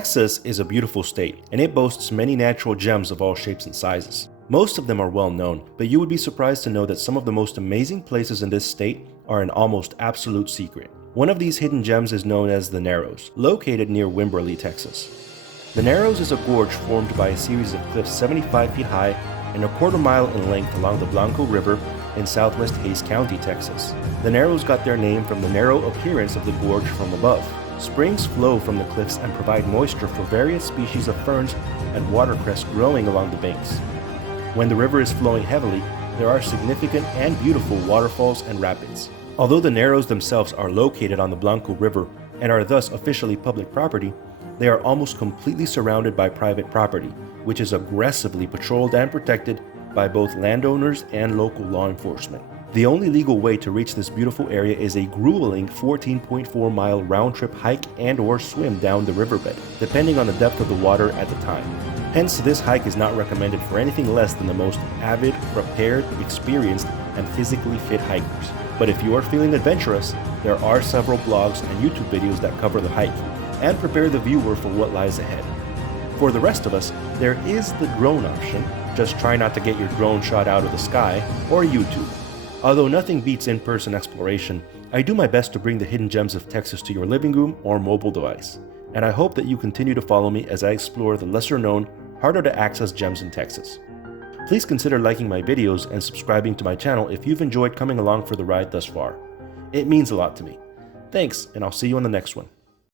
Texas is a beautiful state, and it boasts many natural gems of all shapes and sizes. Most of them are well known, but you would be surprised to know that some of the most amazing places in this state are an almost absolute secret. One of these hidden gems is known as the Narrows, located near Wimberley, Texas. The Narrows is a gorge formed by a series of cliffs 75 feet high and a quarter-mile in length along the Blanco River in southwest Hays County, Texas. The Narrows got their name from the narrow appearance of the gorge from above. Springs flow from the cliffs and provide moisture for various species of ferns and watercress growing along the banks. When the river is flowing heavily, there are significant and beautiful waterfalls and rapids. Although the Narrows themselves are located on the Blanco River and are thus officially public property, they are almost completely surrounded by private property, which is aggressively patrolled and protected by both landowners and local law enforcement. The only legal way to reach this beautiful area is a grueling 14.4-mile round-trip hike and/or swim down the riverbed, depending on the depth of the water at the time. Hence, this hike is not recommended for anything less than the most avid, prepared, experienced, and physically fit hikers. But if you are feeling adventurous, there are several blogs and YouTube videos that cover the hike and prepare the viewer for what lies ahead. For the rest of us, there is the drone option. Just try not to get your drone shot out of the sky, or YouTube. Although nothing beats in-person exploration, I do my best to bring the hidden gems of Texas to your living room or mobile device, and I hope that you continue to follow me as I explore the lesser-known, harder-to-access gems in Texas. Please consider liking my videos and subscribing to my channel if you've enjoyed coming along for the ride thus far. It means a lot to me. Thanks, and I'll see you on the next one.